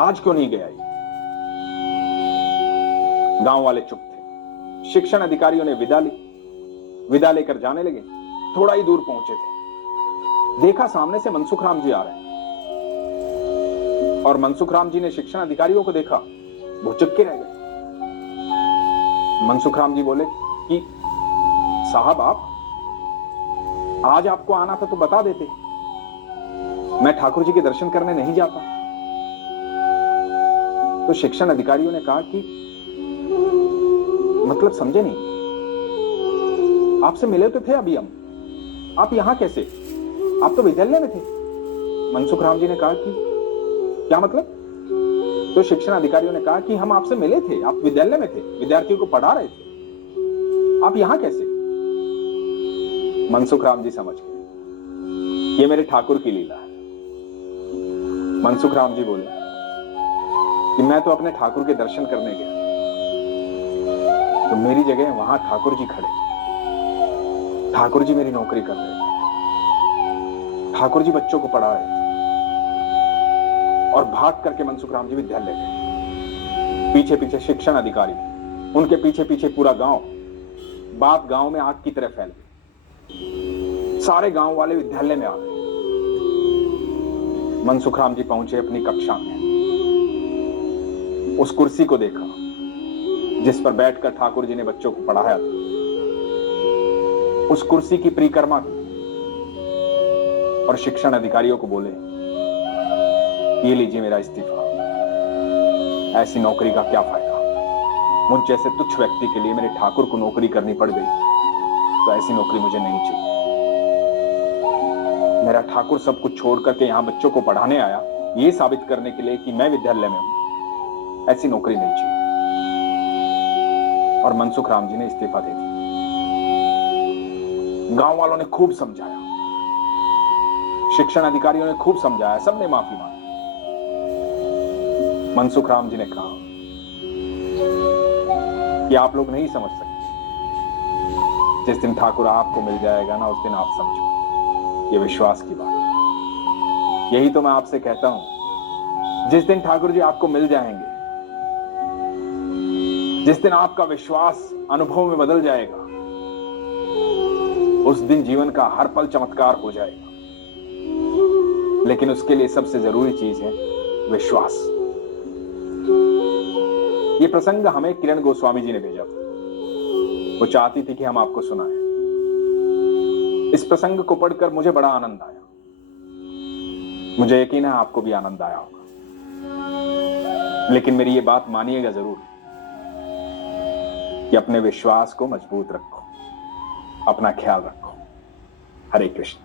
आज क्यों नहीं गया ये? गांव वाले चुप थे। शिक्षण अधिकारियों ने विदा ली। विदा लेकर जाने लगे। थोड़ा ही दूर पहुंचे थे, देखा सामने से मनसुख राम जी आ रहे हैं। और मनसुख राम जी ने शिक्षण अधिकारियों को देखा, भुचक्के रह गए। मनसुख राम जी बोले कि साहब, आप आज आपको आना था तो बता देते, मैं ठाकुर जी के दर्शन करने नहीं जाता। तो शिक्षण अधिकारियों ने कहा कि मतलब समझे नहीं, आपसे मिले तो थे अभी हम, आप यहां कैसे? आप तो विद्यालय में थे। मनसुख राम जी ने कहा कि क्या मतलब? तो शिक्षण अधिकारियों ने कहा कि हम आपसे मिले थे, आप विद्यालय में थे, विद्यार्थियों को पढ़ा रहे थे, आप यहां कैसे? मनसुख राम जी समझ गए, ये मेरे ठाकुर की लीला है। मनसुख राम जी बोले कि मैं तो अपने ठाकुर के दर्शन करने गया, तो मेरी जगह वहां ठाकुर जी खड़े। ठाकुर जी मेरी नौकरी कर रहे थे, ठाकुर जी बच्चों को पढ़ा रहे थे। और भाग करके मनसुख राम जी विद्यालय गए। पीछे पीछे शिक्षण अधिकारी, उनके पीछे पीछे पूरा गांव। बात गांव में आग की तरह फैल गई। सारे गांव वाले विद्यालय में आ गए। मनसुख राम जी पहुंचे अपनी कक्षा में। उस कुर्सी को देखा जिस पर बैठकर ठाकुर जी ने बच्चों को पढ़ाया था। उस कुर्सी की परिक्रमा की और शिक्षण अधिकारियों को बोले, ये लीजिए मेरा इस्तीफा। ऐसी नौकरी का क्या फायदा? मुझ जैसे तुच्छ व्यक्ति के लिए मेरे ठाकुर को नौकरी करनी पड़ गई, तो ऐसी नौकरी मुझे नहीं चाहिए। मेरा ठाकुर सब कुछ छोड़ करके यहां बच्चों को पढ़ाने आया, ये साबित करने के लिए कि मैं विद्यालय में हूं। ऐसी नौकरी नहीं चाहिए। और मनसुख राम जी ने इस्तीफा दे दिया। गांव वालों ने खूब समझाया, शिक्षण अधिकारियों ने खूब समझाया, सबने माफी मांगी। मनसुख राम जी ने कहा कि आप लोग नहीं समझ सकते, जिस दिन ठाकुर आपको मिल जाएगा ना, उस दिन आप समझो। ये विश्वास की बात है। यही तो मैं आपसे कहता हूं, जिस दिन ठाकुर जी आपको मिल जाएंगे, जिस दिन आपका विश्वास अनुभव में बदल जाएगा, उस दिन जीवन का हर पल चमत्कार हो जाएगा। लेकिन उसके लिए सबसे जरूरी चीज है विश्वास। ये प्रसंग हमें किरण गोस्वामी जी ने भेजा था। वो चाहती थी कि हम आपको सुनाएं। इस प्रसंग को पढ़कर मुझे बड़ा आनंद आया। मुझे यकीन है आपको भी आनंद आया होगा। लेकिन मेरी ये बात मानिएगा जरूर कि अपने विश्वास को मजबूत रखो, अपना ख्याल रखो। हरे कृष्ण।